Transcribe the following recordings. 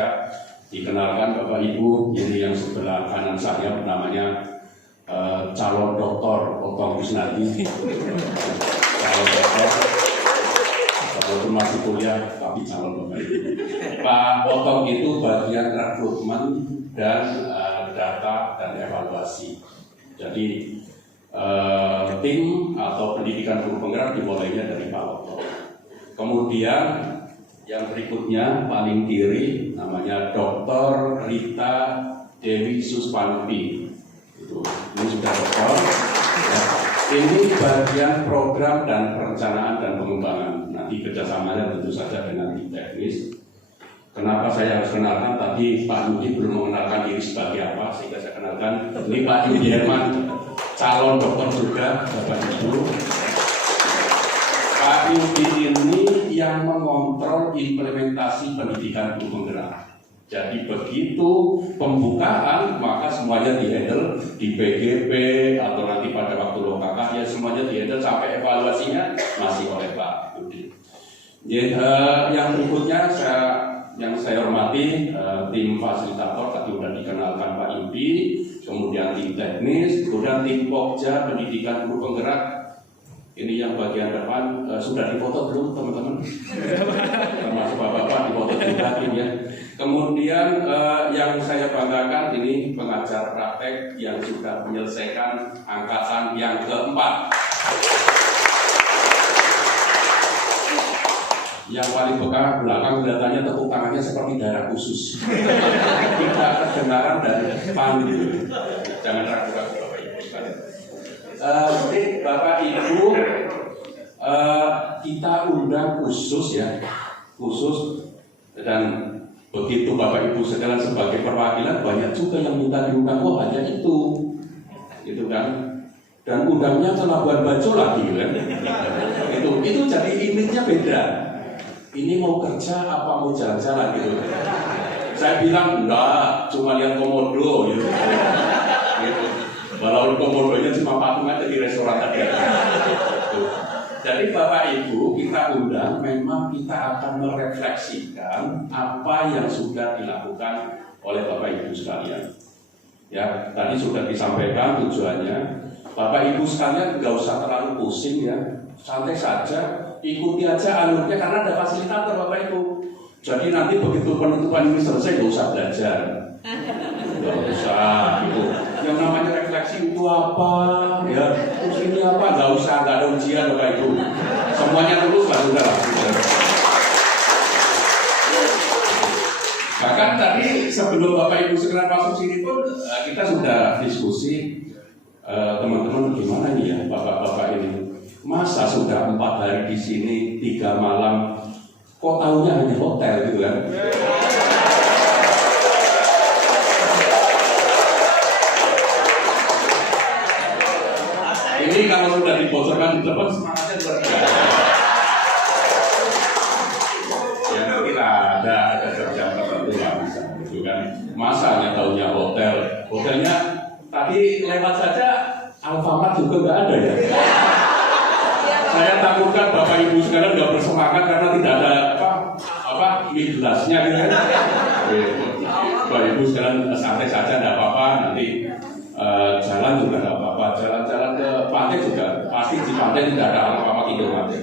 saja dikenalkan Bapak Ibu, ini yang sebelah kanan saya namanya calon doktor Otong Kusnadi, calon doktor, walaupun masih kuliah tapi calon Bapak Ibu. Pak Otong itu bagian rekrutmen dan data dan evaluasi. Jadi tim atau pendidikan guru penggerak dimulainya dari Pak Otong. Kemudian yang berikutnya paling kiri namanya Dr. Rita Dewi Suspanuti. Ini sudah dokter. Ya. Ini bagian program dan perencanaan dan pengembangan. Nanti kerjasamanya tentu saja dengan tim teknis. Kenapa saya harus kenalkan? Tadi Pak Yudi belum mengenalkan diri sebagai apa, sehingga saya kenalkan. Ini Pak Yudi Herman, calon dokter juga, Bapak Ibu. Pak Yudi ini yang mengontrol implementasi pendidikan guru penggerak. Jadi begitu pembukaan maka semuanya dihandle di PGP atau nanti pada waktu lokakah ya semuanya dihandle sampai evaluasinya masih oleh Pak Yudi. Yang berikutnya yang saya hormati tim fasilitator tadi sudah dikenalkan Pak Yudi, kemudian tim teknis, kemudian tim Pokja pendidikan guru penggerak. Ini yang bagian depan sudah difoto belum teman-teman? Termasuk bapak-bapak difoto juga ya. Kemudian yang saya banggakan ini pengajar praktek yang sudah menyelesaikan angkatan yang keempat. Yang paling belakang kelihatannya tepuk tangannya seperti darah khusus. Tidak kedengaran dan panggil. Jangan ragu-ragu Bapak Ibu. Jadi Bapak Ibu kita undang khusus ya, khusus, dan begitu Bapak Ibu sekalian sebagai perwakilan banyak juga yang minta diundang, oh hanya itu, gitu kan? Dan undangnya ke Labuan Bajo lagi kan? Itu jadi image-nya beda. Ini mau kerja apa mau jalan-jalan gitu? Saya bilang enggak, cuma lihat komodo gitu. Walaupun komodonya cuma patung aja di restoran tadi. Jadi Bapak Ibu kita undang, memang kita akan merefleksikan apa yang sudah dilakukan oleh Bapak Ibu sekalian. Ya, tadi sudah disampaikan tujuannya. Bapak Ibu sekalian nggak usah terlalu pusing ya, santai saja, ikuti aja alurnya karena ada fasilitator Bapak Ibu. Jadi nanti begitu penutupan ini selesai nggak usah belajar. Nggak usah gitu. Yang namanya refleksi itu apa ya, terus ini apa, nggak usah, nggak ada ujian Bapak Ibu, semuanya lulus lah udah. Bahkan tadi sebelum Bapak Ibu sekalian masuk sini pun kita sudah diskusi teman-teman gimana nih ya bapak-bapak ini, masa sudah 4 hari di sini 3 malam kok tahunya hanya hotel gitu kan. Ini kalau sudah dibocorkan di depan semangatnya luar biasa. Ya kira ada kerja tertentu lah bisa, gitu kan. Masa hanya tahunya hotel, hotelnya tadi lewat saja Alfamart juga nggak ada ya. Saya takutkan Bapak Ibu sekalian nggak bersemangat karena tidak ada apa mie gelasnya gitu kan. Bapak Ibu sekalian santai saja, tidak apa-apa nanti. Jalan juga nggak apa-apa, jalan-jalan ke pantai juga pasti di pantai tidak ada apa-apa tidur pantai.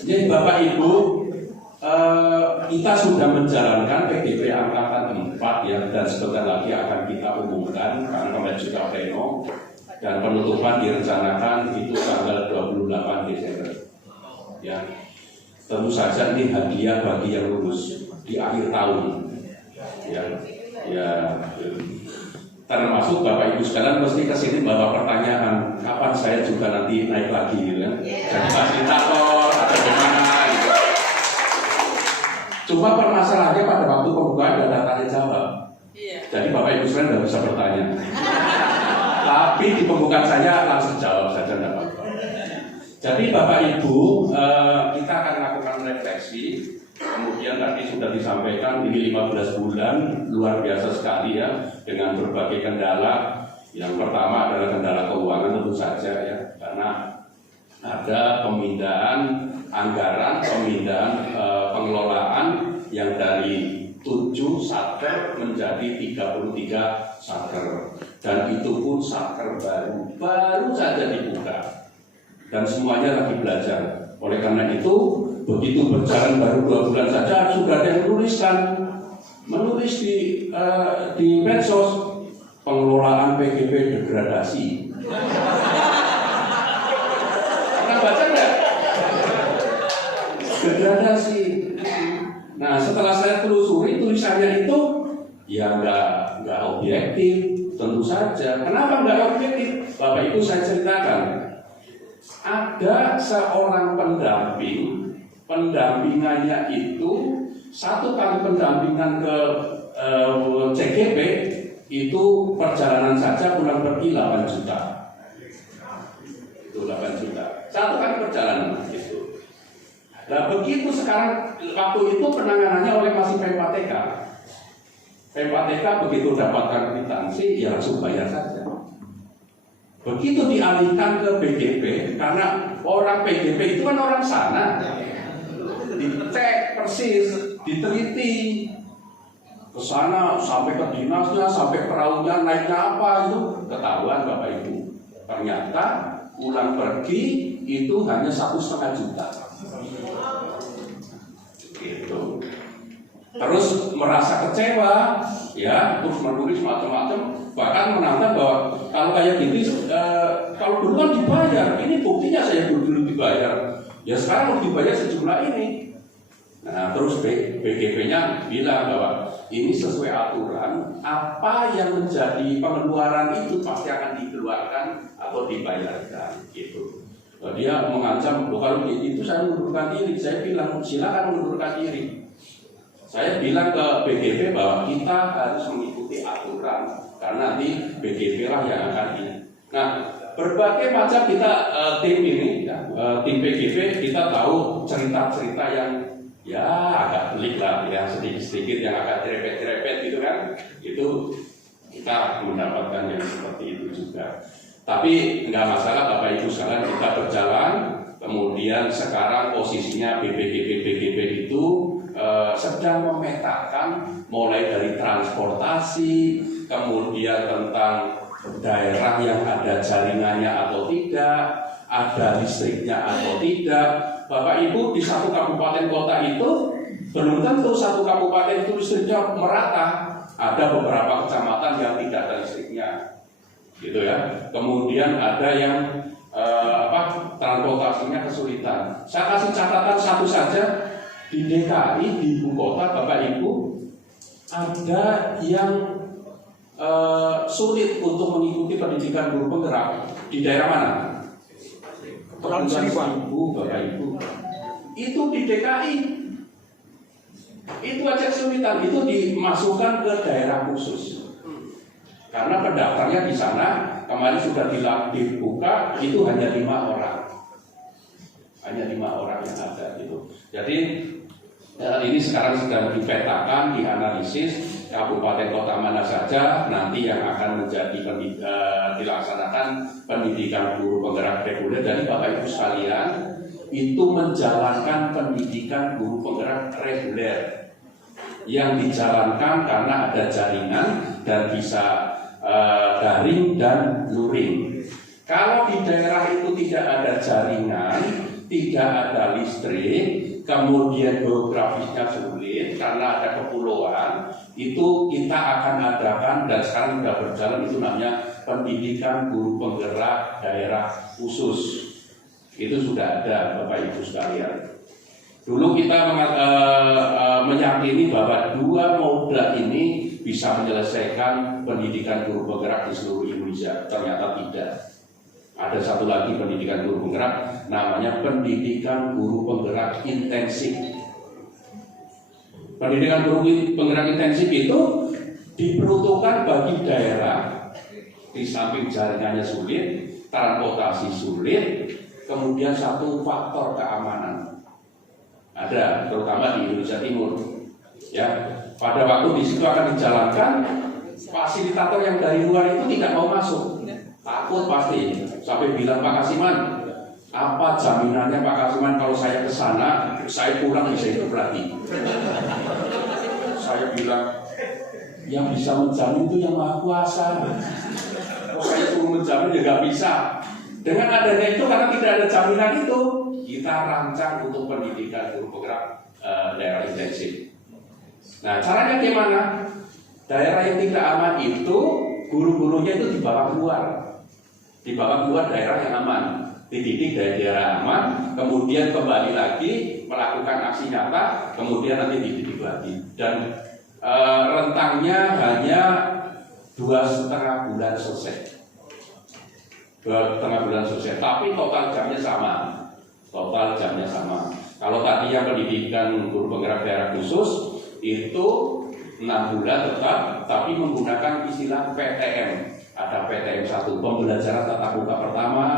Jadi Bapak Ibu kita sudah menjalankan PGP angkatan 4 ya, dan sebentar lagi akan kita umumkan karena kemarin juga pleno dan penutupan direncanakan itu tanggal 28 Desember. Ya, tentu saja ini hadiah bagi yang lulus di akhir tahun. Ya. Termasuk Bapak Ibu sekalian mesti kesini bawa pertanyaan, kapan saya juga nanti naik lagi gitu kan? Jadi fasilitator atau bagaimana gitu. Cuma permasalahannya pada waktu pembukaan ada tanya jawab. Jadi Bapak Ibu sekalian tidak bisa bertanya. Tapi di pembukaan saya langsung jawab saja tidak apa-apa. Jadi Bapak Ibu kita akan lakukan refleksi. Kemudian tadi sudah disampaikan ini 15 bulan luar biasa sekali ya, dengan berbagai kendala. Yang pertama adalah kendala keuangan tentu saja ya, karena ada pemindahan anggaran, pemindahan pengelolaan yang dari 7 menjadi 33 satker, dan itu pun satker baru saja dibuka, dan semuanya lagi belajar. Oleh karena itu, begitu berjalan baru 2 bulan saja sudah ada yang menulis di medsos, pengelolaan PGP degradasi. Pernah baca nggak? Degradasi. Nah, setelah saya telusuri tulisannya itu, ya nggak objektif, tentu saja. Kenapa nggak objektif? Bapak Ibu, saya ceritakan. Ada seorang pendampingannya itu 1 kali pendampingan ke CGP itu perjalanan saja pulang pergi 8 juta. Itu 8 juta. 1 kali perjalanan itu. Nah, begitu sekarang, waktu itu penanganannya oleh masih PMPTK. PMPTK begitu dapatkan kwitansi, ya langsung bayar saja. Begitu dialihkan ke PGP, karena orang PGP itu kan orang sana, dicek persis, diteliti, ke sana sampai ke dinasnya, sampai perahunya naiknya apa itu ketahuan Bapak Ibu. Ternyata pulang pergi itu hanya 1,5 juta. Gitu. Terus merasa kecewa, ya, terus menulis macam-macam, bahkan menantang bahwa kalau kayak gini, kalau dulu kan dibayar, ini buktinya saya dulu dibayar, ya sekarang harus dibayar sejumlah ini. Nah, terus BGP-nya bilang bahwa ini sesuai aturan, apa yang menjadi pengeluaran itu pasti akan dikeluarkan atau dibayarkan, gitu. Dia mengancam, kalau itu saya mundurkan diri. Saya bilang silakan mundurkan diri. Saya bilang ke BGP bahwa kita harus mengikuti aturan, karena nanti BGP lah yang akan ini. Nah, berbagai macam kita tim ini, tim BGP, kita tahu cerita-cerita yang ya agak pelik lah, yang sedikit-sedikit yang agak direpet-direpet gitu kan. Itu kita mendapatkan yang seperti itu juga. Tapi nggak masalah Bapak Ibu sekalian, kita berjalan. Kemudian sekarang posisinya BPGP itu sedang memetakan mulai dari transportasi, kemudian tentang daerah yang ada jaringannya atau tidak, ada listriknya atau tidak. Bapak Ibu, di 1 kabupaten kota itu belum tentu 1 kabupaten itu listriknya merata. Ada beberapa kecamatan yang tidak ada listriknya, gitu ya. Kemudian ada yang transportasinya kesulitan. Saya kasih catatan satu saja, di DKI, di ibu kota Bapak Ibu, ada yang sulit untuk mengikuti pendidikan guru penggerak. Di daerah mana? Kepulauan Seribu, Bapak Ibu. Itu di DKI. Itu aja kesulitan, itu dimasukkan ke daerah khusus. Karena pendaftarnya di sana kemarin sudah dibuka, itu hanya 5 orang. Hanya 5 orang yang ada gitu. Jadi ini sekarang sedang dipetakan, dianalisis kabupaten kota mana saja nanti yang akan menjadi dilaksanakan pendidikan guru penggerak reguler. Jadi Bapak Ibu sekalian, itu menjalankan pendidikan guru penggerak reguler yang dijalankan karena ada jaringan dan bisa daring dan luring. Kalau di daerah itu tidak ada jaringan, tidak ada listrik, kemudian geografisnya sulit karena ada kepulauan, itu kita akan adakan dan sekarang sudah berjalan, itu namanya pendidikan guru penggerak daerah khusus. Itu sudah ada Bapak Ibu sekalian. Dulu kita meyakini bahwa 2 moda ini bisa menyelesaikan pendidikan guru penggerak di seluruh Indonesia. Ternyata tidak. Ada satu lagi pendidikan guru penggerak, namanya pendidikan guru penggerak intensif. Pendidikan guru penggerak intensif itu diperuntukkan bagi daerah di samping jaringannya sulit, transportasi sulit, kemudian satu faktor keamanan. Ada, terutama di Indonesia Timur. Ya, pada waktu di situ akan dijalankan, fasilitator yang dari luar itu tidak mau masuk, takut pasti. Sampai bilang Pak Kasiman, apa jaminannya Pak Kasiman kalau saya ke sana, saya pulang bisa hidup lagi. Saya bilang, Yang bisa menjamin itu yang Maha Kuasa. Kalau saya suruh menjamin ya nggak bisa. Dengan adanya itu, karena tidak ada jaminan itu, kita rancang untuk pendidikan guru penggerak daerah intensif. Nah, caranya gimana? Daerah yang tidak aman itu, guru-gurunya itu dibawa keluar daerah yang aman, dididik dari daerah aman, kemudian kembali lagi melakukan aksi nyata, kemudian nanti dididik lagi. Dan rentangnya hanya 2,5 bulan selesai. 2,5 bulan selesai, tapi total jamnya sama. Kalau tadi yang pendidikan guru penggerak daerah khusus itu 6 bulan tetap, tapi menggunakan istilah PTM. Ada PTM 1, pembelajaran tatap muka pertama,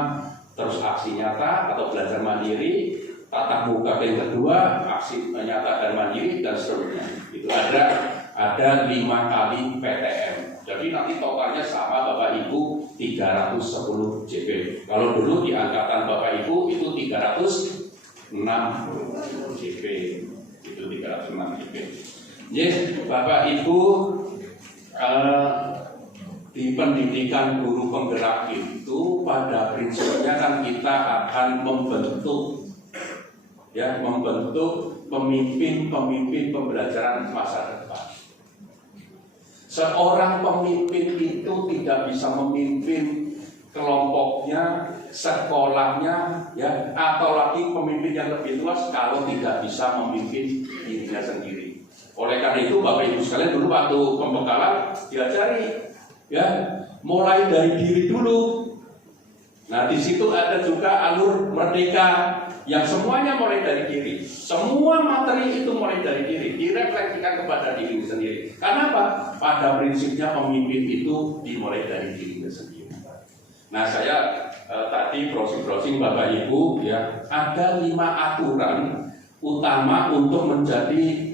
terus aksi nyata atau belajar mandiri, tatap muka yang kedua, aksi nyata dan mandiri, dan seterusnya. Itu ada 5 kali PTM. Jadi nanti totalnya sama Bapak Ibu 310 JP. Kalau dulu di angkatan Bapak Ibu itu 306 JP. Itu 306 JP. Jadi Bapak Ibu di pendidikan guru penggerak itu pada prinsipnya kan kita akan membentuk pemimpin pembelajaran masa depan. Seorang pemimpin itu tidak bisa memimpin kelompoknya, sekolahnya, ya, atau lagi pemimpin yang lebih luas kalau tidak bisa memimpin dirinya sendiri. Oleh karena itu, Bapak Ibu sekalian, dulu waktu pembekalan diajari, ya, mulai dari diri dulu. Nah, di situ ada juga alur merdeka yang semuanya mulai dari diri. Semua materi itu mulai dari diri, direfleksikan kepada diri sendiri. Karena apa? Pada prinsipnya pemimpin itu dimulai dari dirinya sendiri. Nah, saya tadi browsing Bapak Ibu, ya, ada 5 aturan utama untuk menjadi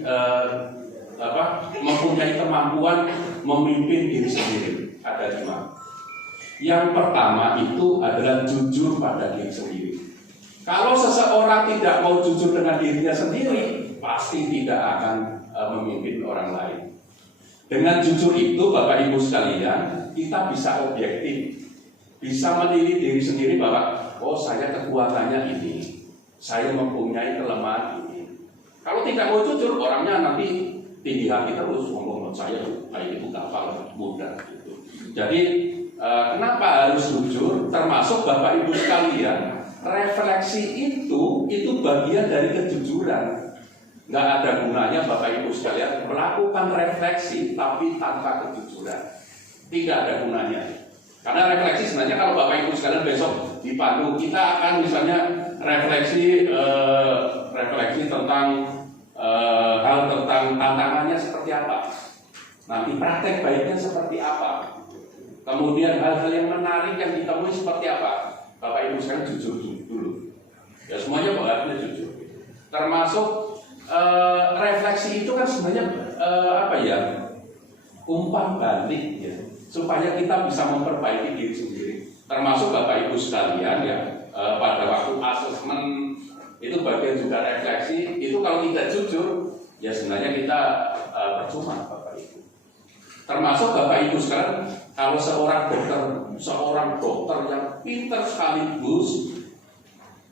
mempunyai kemampuan memimpin diri sendiri. Ada 5. Yang pertama itu adalah jujur pada diri sendiri. Kalau seseorang tidak mau jujur dengan dirinya sendiri, pasti tidak akan memimpin orang lain. Dengan jujur itu, Bapak Ibu sekalian, kita bisa objektif, bisa menilai diri sendiri bahwa, oh, saya kekuatannya ini, saya mempunyai kelemahan ini. Kalau tidak mau jujur, orangnya nanti tinggi hati terus ngomong, saya kayak itu gampang, mudah gitu. Jadi kenapa harus jujur? Termasuk Bapak Ibu sekalian, refleksi itu bagian dari kejujuran. Nggak ada gunanya Bapak Ibu sekalian melakukan refleksi tapi tanpa kejujuran. Tidak ada gunanya. Karena refleksi sebenarnya kalau Bapak Ibu sekalian besok dipandu, kita akan misalnya refleksi tentang hal tentang tantangannya seperti apa. Nanti praktek baiknya seperti apa. Kemudian hal-hal yang menarik yang ditemui seperti apa? Bapak Ibu sekarang jujur dulu. Ya semuanya harusnya jujur. Termasuk refleksi itu kan sebenarnya umpan balik ya, supaya kita bisa memperbaiki diri sendiri. Termasuk Bapak Ibu sekalian ya, pada waktu asesmen itu bagian juga refleksi. Itu kalau tidak jujur, ya sebenarnya kita percuma Bapak Ibu. Termasuk Bapak Ibu sekarang, kalau seorang dokter yang pintar sekaligus,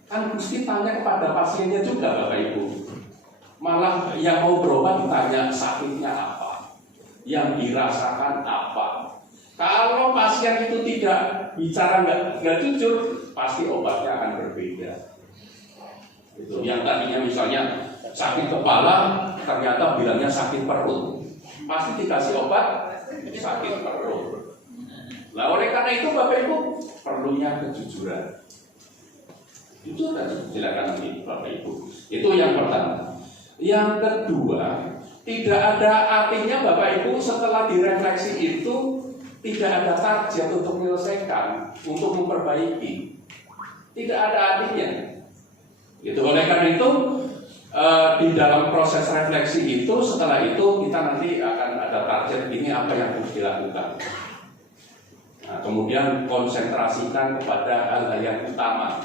kan mesti tanya kepada pasiennya juga Bapak Ibu. Malah yang mau berobat ditanya sakitnya apa, yang dirasakan apa. Kalau pasien itu tidak bicara nggak jujur, pasti obatnya akan berbeda. Itu yang tadinya misalnya sakit kepala, ternyata bilangnya sakit perut, pasti dikasih obat sakit perut. Nah, oleh karena itu Bapak Ibu perlunya kejujuran. Jujur dan silakan nanti Bapak Ibu. Itu yang pertama. Yang kedua, tidak ada artinya Bapak Ibu setelah direfleksi itu tidak ada target untuk menyelesaikan, untuk memperbaiki. Tidak ada artinya. Itu oleh karena itu di dalam proses refleksi itu, setelah itu kita nanti akan ada target ini apa yang harus dilakukan. Nah, kemudian konsentrasikan kepada hal-hal yang utama.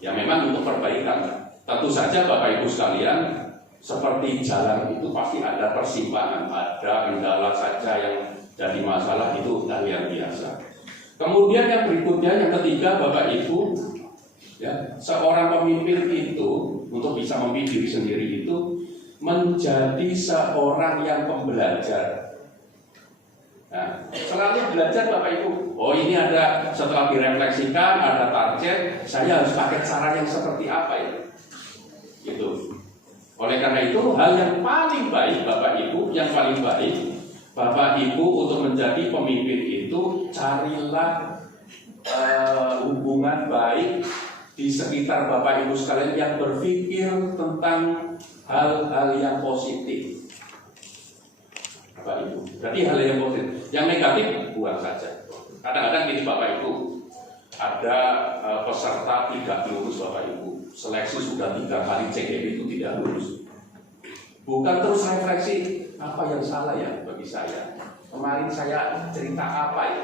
Ya memang untuk perbaikan. Tentu saja Bapak Ibu sekalian, seperti jalan itu pasti ada persimpangan, ada kendala saja yang jadi masalah, itu hal yang biasa. Kemudian yang berikutnya, yang ketiga, Bapak Ibu, ya, seorang pemimpin itu untuk bisa memimpin diri sendiri itu menjadi seorang yang pembelajar. Nah, selalu belajar Bapak Ibu. Oh, ini ada, setelah direfleksikan, ada target, saya harus pakai cara yang seperti apa ya? Gitu. Oleh karena itu, hal yang paling baik Bapak Ibu, yang paling baik Bapak Ibu untuk menjadi pemimpin itu, carilah hubungan baik di sekitar Bapak Ibu sekalian yang berpikir tentang hal-hal yang positif. Bapak Ibu, berarti hal yang positif. Yang negatif buang saja. Kadang-kadang gini Bapak Ibu, ada peserta tidak lulus Bapak Ibu, seleksi sudah 3 kali CGP itu tidak lulus. Bukan terus refleksi, apa yang salah ya bagi saya? Kemarin saya cerita apa ya?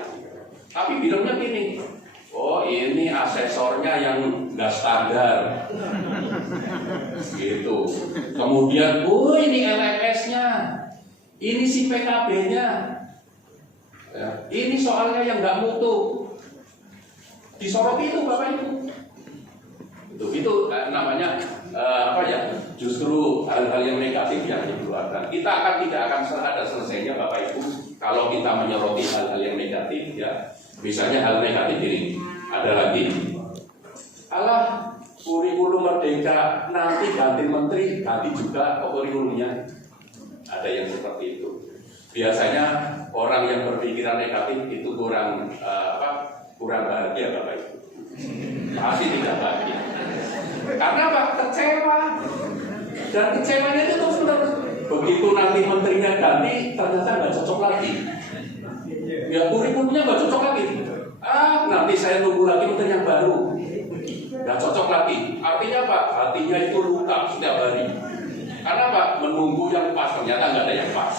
Tapi bilangnya gini, oh ini asesornya yang nggak standar, gitu. Kemudian, oh ini LMS-nya, ini si PKB-nya, ya, ini soalnya yang nggak mutu. Disoroti itu Bapak Ibu. Itu namanya apa ya? Justru hal-hal yang negatif yang dikeluarkan. Kita tidak akan ada selesainya Bapak Ibu kalau kita menyoroti hal-hal yang negatif, ya. Misalnya hal negatif ini ada lagi. Alah, kurikulum merdeka nanti ganti menteri, ganti juga kurikulumnya. Ada yang seperti itu. Biasanya orang yang berpikiran negatif itu kurang kurang bahagia Bapak Ibu. Pasti tidak bahagia. Karena apa? Kecewa. Dan kecewanya itu terus menerus. Begitu nanti menterinya ganti, ternyata nggak cocok lagi. Ya kurikulumnya nggak cocok lagi. Nanti saya nunggu lagi menteri yang baru. Nggak cocok lagi. Artinya apa? Hatinya itu luka setiap hari. Karena apa? Menunggu yang pas, ternyata nggak ada yang pas.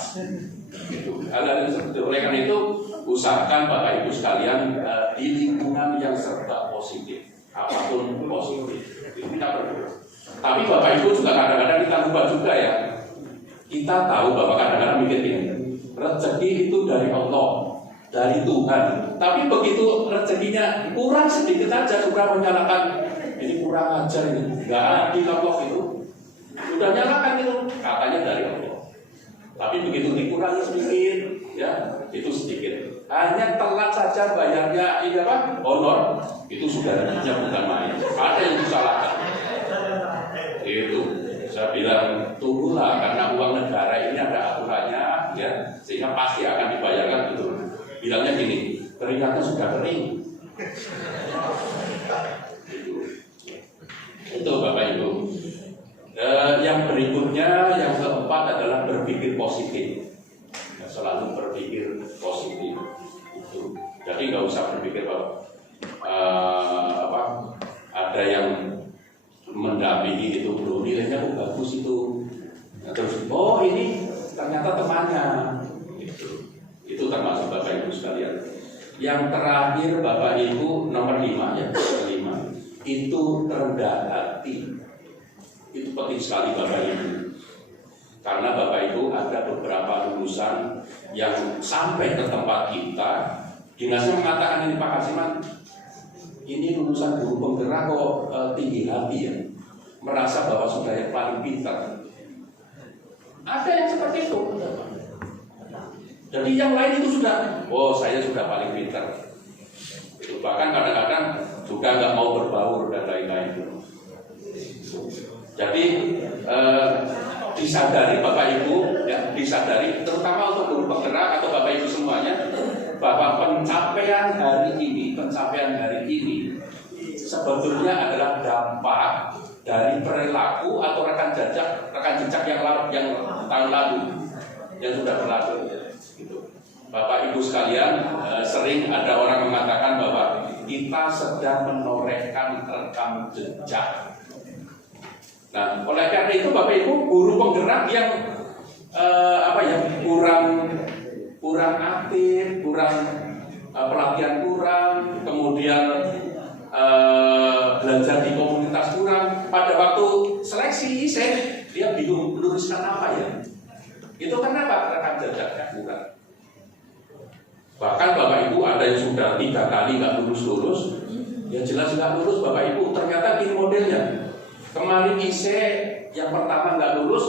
Gitu. Hal-hal seperti itu. Oleh karena itu, usahakan Bapak Ibu sekalian di lingkungan yang serba positif, apapun positif. Itu kita berdoa. Tapi Bapak Ibu juga kadang-kadang kita lupa juga ya. Kita tahu bahwa kadang-kadang mikir gini, rezeki itu dari Allah, dari Tuhan. Tapi begitu rezekinya kurang sedikit saja sudah menyalahkan, ini kurang ajar ini, nggak adil Allah itu. Sudah nyalakan itu, katanya dari Allah. Tapi begitu dikurangi sedikit, ya itu sedikit. Hanya telat saja bayarnya ini apa? Honor, itu sudah bukan main. Ada yang disalahkan. Itu saya bilang tunggulah, karena uang negara ini ada aturannya, ya, sehingga pasti akan dibayarkan itu. Bilangnya gini, keringatnya sudah kering. Itu Bapak Ibu. Yang berikutnya, yang keempat adalah berpikir positif. Ya, selalu berpikir positif. Itu. Jadi nggak usah berpikir ada yang mendampingi itu, bro, nilainya bagus itu. Nah, terus, oh ini ternyata temannya. Itu termasuk Bapak Ibu sekalian. Yang terakhir Bapak Ibu nomor 5 ya, kelima, itu rendah hati. Itu penting sekali Bapak Ibu. Karena Bapak Ibu ada beberapa lulusan yang sampai ke tempat kita, dinasnya mengatakan ini Pak Kasiman, ini lulusan guru penggerak kok tinggi hati ya, merasa bahwa sudah yang paling pintar. Ada yang seperti itu. Jadi yang lain itu sudah, oh saya sudah paling pintar. Itu bahkan kadang-kadang juga nggak mau berbaur dan lain-lain. Jadi disadari Bapak Ibu, ya, disadari terutama untuk guru penggerak atau Bapak Ibu semuanya, bahwa pencapaian hari ini sebetulnya adalah dampak dari perilaku atau rekan jejak yang tahun lalu yang sudah berlalu. Gitu. Bapak Ibu sekalian, sering ada orang mengatakan bahwa kita sedang menorehkan rekam jejak. Nah, oleh karena itu Bapak Ibu, guru penggerak yang kurang aktif, pelatihan kurang, kemudian belajar di komunitas kurang, pada waktu seleksi dia bingung. bingung luruskan apa ya. Itu kenapa rekam jejaknya bukan. Bahkan Bapak Ibu ada yang sudah 3 kali nggak lulus, ya jelas nggak lulus Bapak Ibu. Ternyata gini modelnya. Kemarin IC yang pertama nggak lulus,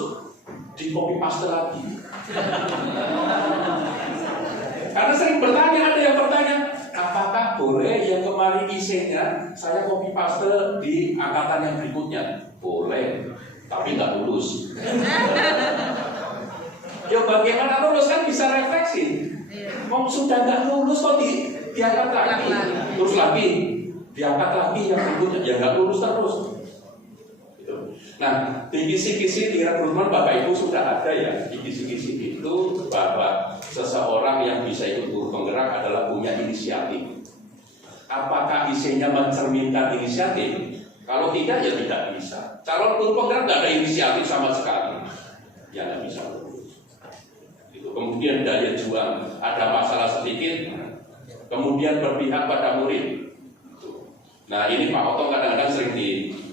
di copy paste lagi. Karena sering bertanya, ada yang bertanya, apakah boleh yang kemarin IC-nya saya copy paste di angkatan yang berikutnya? Boleh, tapi nggak lulus. Ya bagaimana lulus kan bisa refleksi. Mau sudah nggak lulus kok diangkat lagi, terus lagi diangkat lagi yang berikutnya, ya nggak lulus terus. Nah, di kisi-kisi di rekrutmen Bapak Ibu sudah ada ya. Di kisi-kisi itu bahwa seseorang yang bisa ikut guru penggerak adalah punya inisiatif. Apakah isinya mencerminkan inisiatif? Kalau tidak, ya tidak bisa. Calon guru penggerak tidak ada inisiatif sama sekali, ya nggak bisa lulus. Itu. Kemudian daya juang, ada masalah sedikit, kemudian berpihak pada murid. Nah ini Pak Otong kadang-kadang sering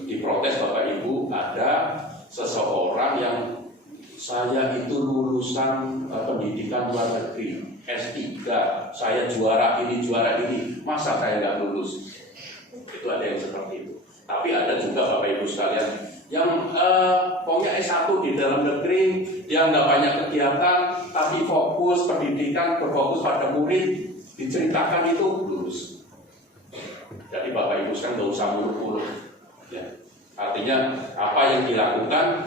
diprotes Bapak Ibu, ada seseorang yang saya itu lulusan pendidikan luar negeri S3, saya juara ini, masa saya nggak lulus? Itu ada yang seperti itu. Tapi ada juga Bapak Ibu sekalian yang pokoknya S1 di dalam negeri, yang nggak banyak kegiatan, tapi fokus pendidikan, berfokus pada murid, diceritakan itu lulus. Jadi Bapak Ibu sekarang nggak usah muluk-muluk, ya. Artinya apa yang dilakukan,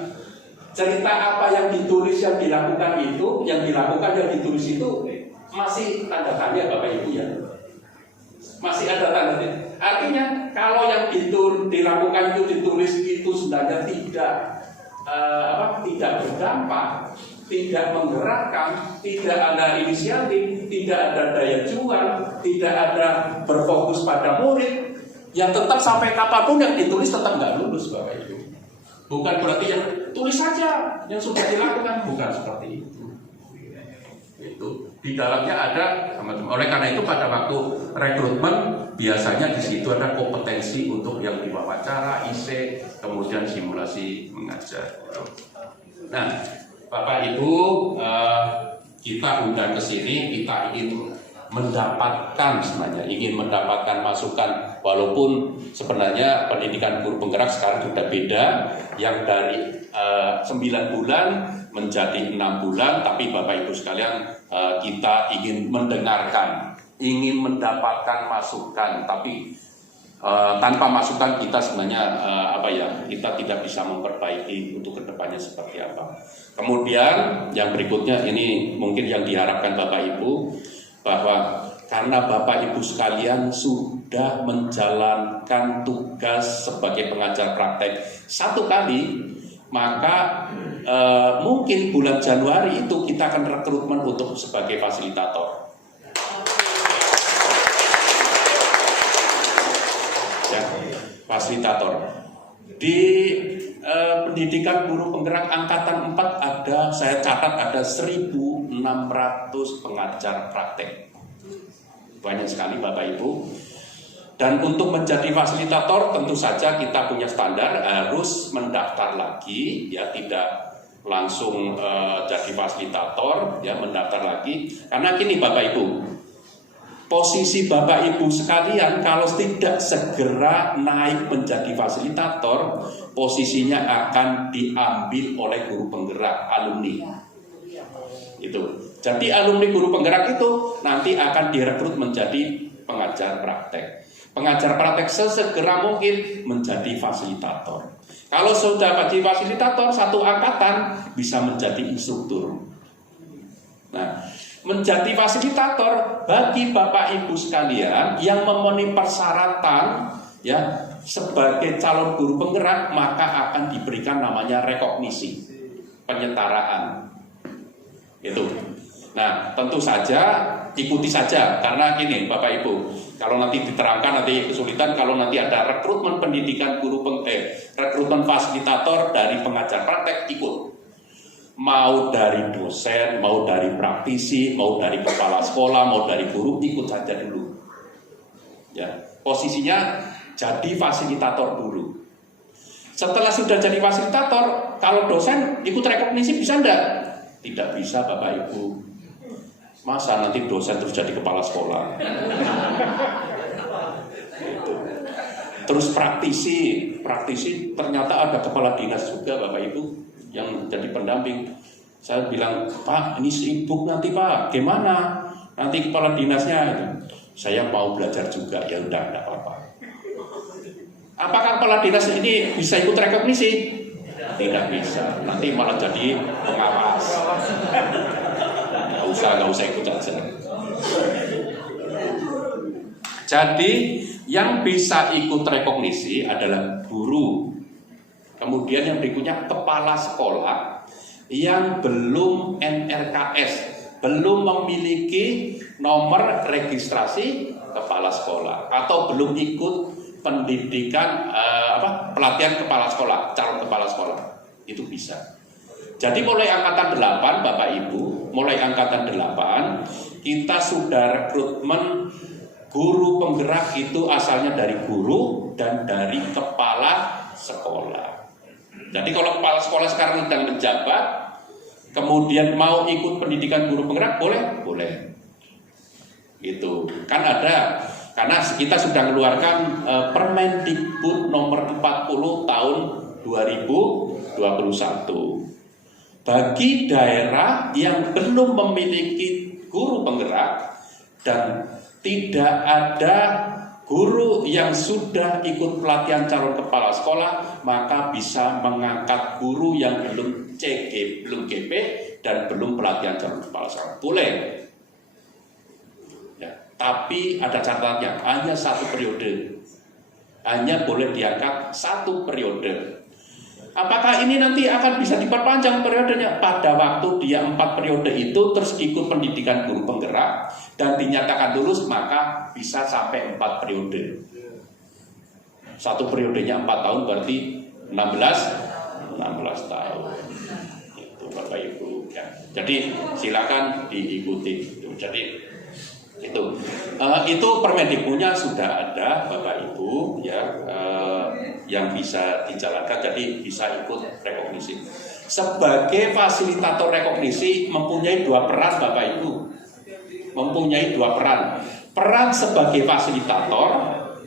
cerita apa yang ditulis yang dilakukan itu, yang ditulis itu masih tanda tanya Bapak Ibu ya, masih ada tanda tanya. Artinya kalau yang dilakukan itu ditulis itu sebenarnya tidak berdampak, tidak menggerakkan, tidak ada inisiatif, tidak ada daya juang, tidak ada berfokus pada murid, yang tetap sampai kapanpun yang ditulis tetap nggak lulus Bapak Ibu. Bukan berarti yang tulis saja yang sudah dilakukan, bukan seperti itu. Itu di dalamnya ada teman-teman. Oleh karena itu pada waktu rekrutmen biasanya di situ ada kompetensi untuk yang diwawancara, IC, kemudian simulasi mengajar. Nah, Bapak Ibu, kita undang ke sini, kita ingin mendapatkan masukan, walaupun sebenarnya pendidikan guru penggerak sekarang sudah beda, yang dari 9 bulan menjadi 6 bulan, tapi Bapak Ibu sekalian kita ingin mendengarkan, ingin mendapatkan masukan, tapi tanpa masukan kita sebenarnya kita tidak bisa memperbaiki untuk kedepannya seperti apa. Kemudian yang berikutnya ini mungkin yang diharapkan Bapak Ibu, bahwa karena Bapak Ibu sekalian sudah menjalankan tugas sebagai pengajar praktek 1 kali, maka mungkin bulan Januari itu kita akan rekrutmen untuk sebagai fasilitator. Ya, fasilitator. Di pendidikan guru penggerak angkatan 4 ada, saya catat ada 1.600 pengajar praktek. Banyak sekali Bapak Ibu. Dan untuk menjadi fasilitator tentu saja kita punya standar, harus mendaftar lagi, ya tidak langsung jadi fasilitator, ya mendaftar lagi. Karena gini Bapak Ibu, posisi Bapak Ibu sekalian kalau tidak segera naik menjadi fasilitator, posisinya akan diambil oleh guru penggerak alumni. Itu. Jadi alumni guru penggerak itu nanti akan direkrut menjadi pengajar praktek. Pengajar praktek sesegera mungkin menjadi fasilitator. Kalau sudah menjadi fasilitator 1 angkatan bisa menjadi instruktur. Nah, menjadi fasilitator bagi Bapak Ibu sekalian yang memenuhi persyaratan ya sebagai calon guru penggerak, maka akan diberikan namanya rekognisi, penyetaraan. Itu. Nah, tentu saja ikuti saja, karena gini Bapak Ibu, kalau nanti diterangkan nanti kesulitan, kalau nanti ada rekrutmen pendidikan rekrutmen fasilitator dari pengajar praktek, ikut. Mau dari dosen, mau dari praktisi, mau dari kepala sekolah, mau dari guru, ikut saja dulu. Ya, posisinya jadi fasilitator dulu. Setelah sudah jadi fasilitator, kalau dosen ikut rekognisi bisa enggak? Tidak bisa Bapak Ibu. Masa nanti dosen terus jadi kepala sekolah? Gitu. Terus praktisi ternyata ada kepala dinas juga Bapak Ibu yang jadi pendamping. Saya bilang, Pak ini sibuk nanti Pak, gimana? Nanti kepala dinasnya itu. Saya mau belajar juga, ya udah enggak apa-apa. Apakah kepala dinas ini bisa ikut rekognisi? Tidak bisa, nanti malah jadi pengawas. Nggak usah ikut aja. Jadi yang bisa ikut rekognisi adalah guru. Kemudian yang berikutnya kepala sekolah yang belum NRKS, belum memiliki nomor registrasi kepala sekolah atau belum ikut pendidikan pelatihan kepala sekolah, calon kepala sekolah. Itu bisa. Jadi mulai angkatan 8 Bapak Ibu, mulai angkatan 8 kita sudah rekrutmen guru penggerak itu asalnya dari guru dan dari kepala sekolah. Jadi kalau kepala sekolah sekarang sedang menjabat, kemudian mau ikut pendidikan guru penggerak, boleh. Itu kan ada, karena kita sudah mengeluarkan Permendikbud nomor 40 tahun 2021. Bagi daerah yang belum memiliki guru penggerak dan tidak ada guru yang sudah ikut pelatihan calon kepala sekolah, maka bisa mengangkat guru yang belum CG, belum GP dan belum pelatihan calon kepala sekolah. Boleh. Ya, tapi ada catatannya, hanya 1 periode. Hanya boleh diangkat 1 periode. Apakah ini nanti akan bisa diperpanjang periodenya? Pada waktu dia 4 periode itu terus ikut pendidikan guru penggerak dan dinyatakan lulus, maka bisa sampai 4 periode. 1 periodenya 4 tahun berarti 16 tahun. Itu Bapak Ibu ya. Jadi silakan diikuti. Jadi itu Permendikbudnya sudah ada Bapak Ibu ya, yang bisa dijalankan, jadi bisa ikut rekognisi. Sebagai fasilitator rekognisi mempunyai 2 peran Bapak Ibu. Mempunyai 2 peran. Peran sebagai fasilitator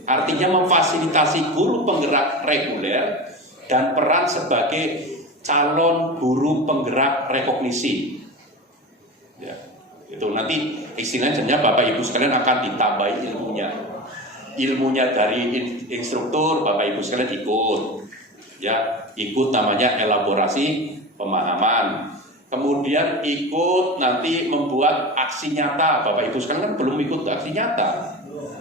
artinya memfasilitasi guru penggerak reguler, dan peran sebagai calon guru penggerak rekognisi. Ya. Itu nanti istilahnya Bapak Ibu sekalian akan ditambahi ilmunya dari instruktur, Bapak Ibu sekalian ikut namanya elaborasi pemahaman, kemudian ikut nanti membuat aksi nyata. Bapak Ibu sekalian kan belum ikut aksi nyata,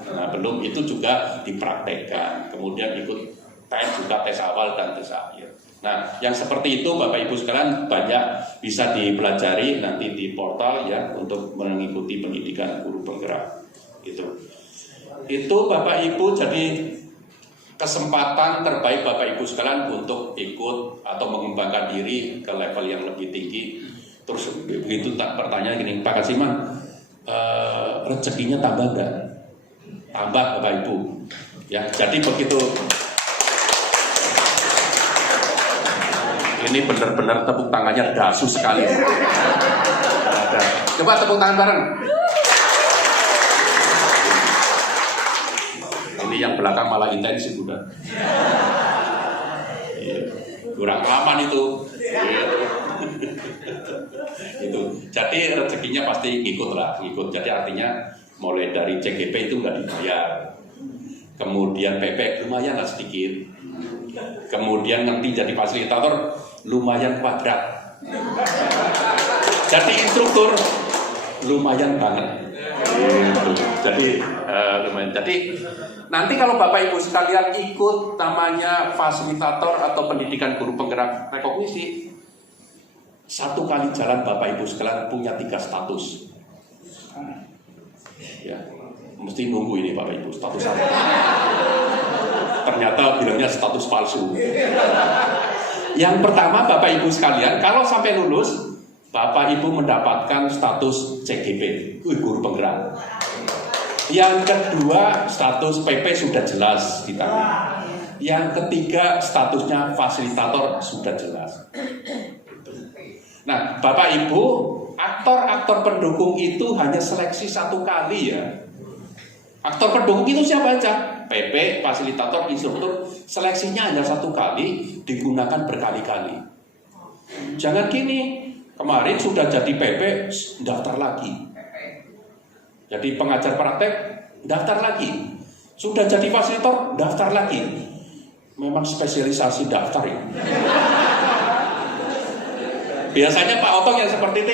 nah belum, itu juga dipraktekkan, kemudian ikut tes awal dan tes akhir. Nah, yang seperti itu Bapak Ibu sekalian banyak bisa dipelajari nanti di portal ya, untuk mengikuti pendidikan guru penggerak. Itu Bapak Ibu, jadi kesempatan terbaik Bapak Ibu sekalian untuk ikut atau mengembangkan diri ke level yang lebih tinggi. Terus begitu pertanyaan gini, Pak Kasiman, rezekinya tambah enggak? Tambah Bapak Ibu. Ya, jadi begitu. Ini benar-benar tepuk tangannya dasu sekali. Coba tepuk tangan bareng. Ini yang belakang malah intensif udah. Kurang aman itu. Itu. Jadi rezekinya pasti ngikut. Jadi artinya mulai dari CGP itu nggak dibayar. Kemudian PP lumayan lah sedikit. Kemudian nanti jadi fasilitator lumayan kuadrat. Jadi instruktur lumayan banget. Jadi lumayan. Jadi nanti kalau Bapak Ibu sekalian ikut namanya fasilitator atau pendidikan guru penggerak rekognisi, 1 kali jalan Bapak Ibu sekalian punya 3 status. Ya, mesti nunggu ini Bapak Ibu status apa? Ternyata bilangnya status palsu. Yang pertama Bapak Ibu sekalian, kalau sampai lulus, Bapak Ibu mendapatkan status CGP, guru penggerak. Yang kedua, status PP sudah jelas ditanggung. Yang ketiga, statusnya fasilitator sudah jelas. Nah, Bapak Ibu, aktor-aktor pendukung itu hanya seleksi 1 kali ya. Aktor pendukung itu siapa aja? PP, fasilitator, instruktur, seleksinya hanya 1 kali, digunakan berkali-kali. Jangan gini, kemarin sudah jadi PP, daftar lagi. Jadi pengajar praktek, daftar lagi. Sudah jadi fasilitator, daftar lagi. Memang spesialisasi daftar ya. Biasanya Pak Otong yang seperti itu,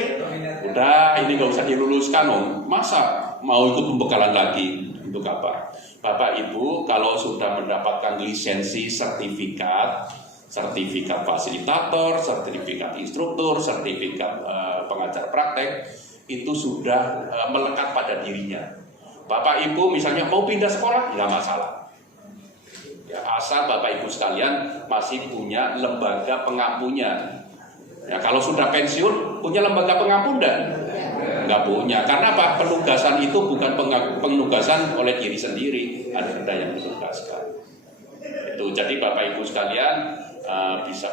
udah ini gak usah diluluskan om. Masa mau ikut pembekalan lagi? Untuk apa? Bapak Ibu kalau sudah mendapatkan lisensi sertifikat fasilitator, sertifikat instruktur, sertifikat pengajar praktek, itu sudah melekat pada dirinya. Bapak Ibu misalnya mau pindah sekolah, nggak masalah. Ya, asal Bapak Ibu sekalian masih punya lembaga pengampunya. Ya, kalau sudah pensiun, punya lembaga pengampu nggak punya. Karena apa? Penugasan itu bukan penugasan oleh diri sendiri, ada yang ditugaskan. Itu jadi Bapak Ibu sekalian bisa.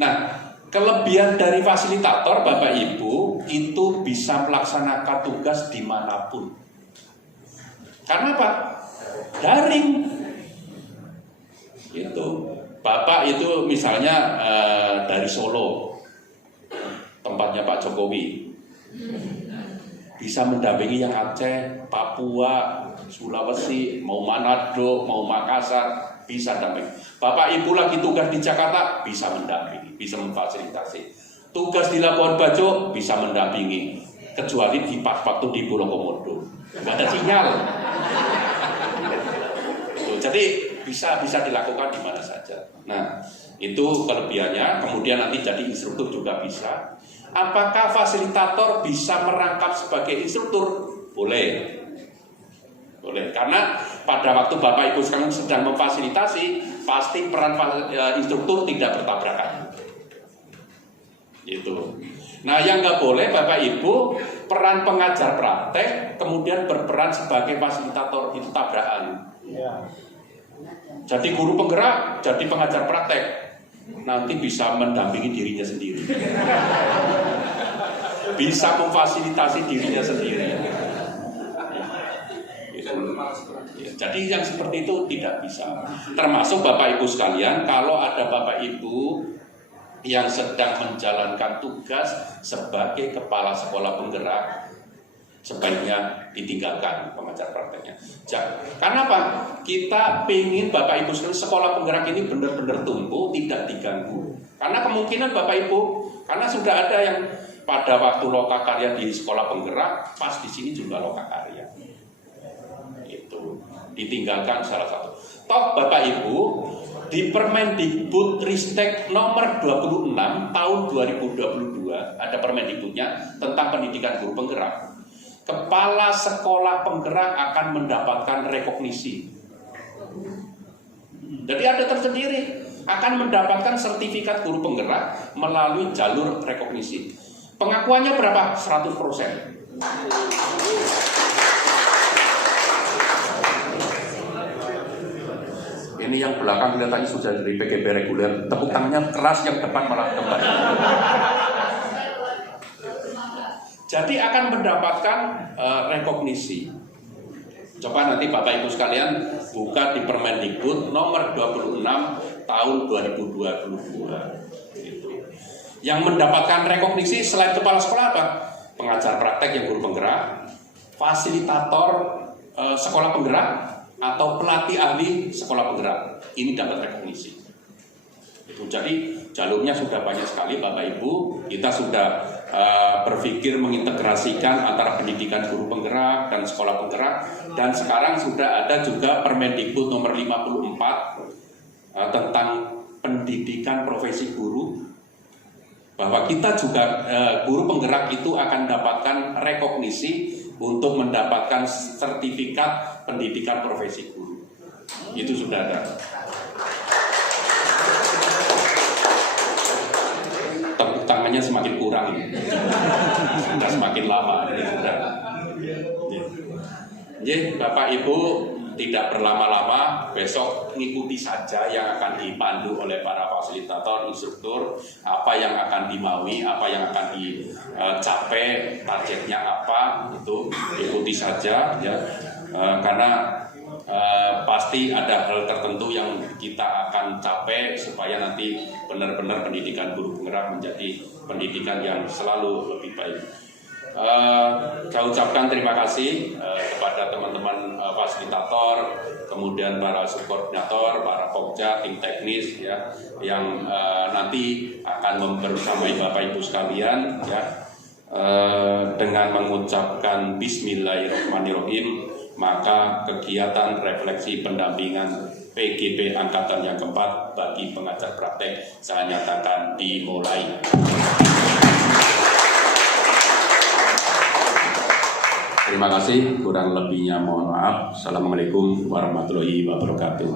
Nah, kelebihan dari fasilitator Bapak Ibu itu bisa melaksanakan tugas dimanapun. Karena apa? Daring. Itu Bapak itu misalnya dari Solo, tempatnya Pak Jokowi, bisa mendampingi yang Aceh, Papua, Sulawesi, mau Manado, mau Makassar, bisa dampingi. Bapak Ibu lagi tugas di Jakarta, bisa mendampingi, bisa memfasilitasi. Tugas di Labuan Bajo, bisa mendampingi. Kecuali di waktu di Pulau Komodo, nggak ada sinyal. Jadi bisa dilakukan di mana saja. Nah, itu kelebihannya. Kemudian nanti jadi instruktur juga bisa. Apakah fasilitator bisa merangkap sebagai instruktur? Boleh. Boleh. Karena pada waktu Bapak Ibu sekarang sedang memfasilitasi, pasti peran instruktur tidak bertabrakan. Itu. Nah, yang nggak boleh Bapak Ibu peran pengajar praktek kemudian berperan sebagai fasilitator, itu tabrakan. Ya. Jadi guru penggerak, jadi pengajar praktek, nanti bisa mendampingi dirinya sendiri, bisa memfasilitasi dirinya sendiri. Jadi yang seperti itu tidak bisa. Termasuk Bapak Ibu sekalian, kalau ada Bapak Ibu yang sedang menjalankan tugas sebagai kepala sekolah penggerak, sebaiknya ditinggalkan pengajar prakteknya. Karena apa? Kita ingin Bapak Ibu sekalian sekolah penggerak ini benar-benar tumbuh, tidak diganggu. Karena kemungkinan Bapak Ibu, karena sudah ada yang pada waktu lokakarya di sekolah penggerak, pas di sini juga lokakarya. Itu ditinggalkan salah satu. Toh Bapak Ibu di Permendikbud Ristek nomor 26 tahun 2022 ada Permendikbudnya tentang pendidikan guru penggerak. Kepala sekolah penggerak akan mendapatkan rekognisi. Jadi ada tersendiri akan mendapatkan sertifikat guru penggerak melalui jalur rekognisi. Pengakuannya berapa? 100%. Ini yang belakang kelihatannya sudah dari PGB reguler. Tepuk tangannya keras, yang depan malah kembali. Jadi akan mendapatkan rekognisi. Coba nanti Bapak Ibu sekalian buka di Permendikbud nomor 26 tahun 2022. Gitu. Yang mendapatkan rekognisi selain kepala sekolah apa? Pengajar praktek yang guru penggerak, fasilitator sekolah penggerak, atau pelatih ahli sekolah penggerak. Ini dapat rekognisi. Itu jadi jalurnya sudah banyak sekali Bapak Ibu. Kita sudah berpikir mengintegrasikan antara pendidikan guru penggerak dan sekolah penggerak, dan sekarang sudah ada juga Permendikbud nomor 54 tentang pendidikan profesi guru, bahwa kita juga guru penggerak itu akan mendapatkan rekognisi untuk mendapatkan sertifikat pendidikan profesi guru. Itu sudah ada. Tepuk tangannya semakin kurang, sudah semakin lama. Jadi Bapak Ibu tidak berlama-lama, besok mengikuti saja yang akan dipandu oleh para fasilitator, instruktur, apa yang akan dimaui, apa yang akan dicapai, targetnya apa, itu ikuti saja ya, karena pasti ada hal tertentu yang kita akan capai supaya nanti benar-benar pendidikan guru penggerak menjadi pendidikan yang selalu lebih baik. Saya ucapkan terima kasih kepada teman-teman fasilitator, kemudian para subkoordinator, para pokja, tim teknis ya, yang nanti akan membersamai Bapak Ibu sekalian ya, dengan mengucapkan Bismillahirrahmanirrahim, maka kegiatan refleksi pendampingan PGP Angkatan yang keempat bagi pengajar praktek saya nyatakan dimulai. Terima kasih, kurang lebihnya mohon maaf. Assalamualaikum warahmatullahi wabarakatuh.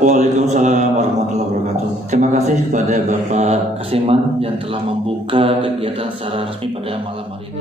Waalaikumsalam warahmatullahi wabarakatuh. Terima kasih kepada Bapak Kasiman yang telah membuka kegiatan secara resmi pada malam hari ini.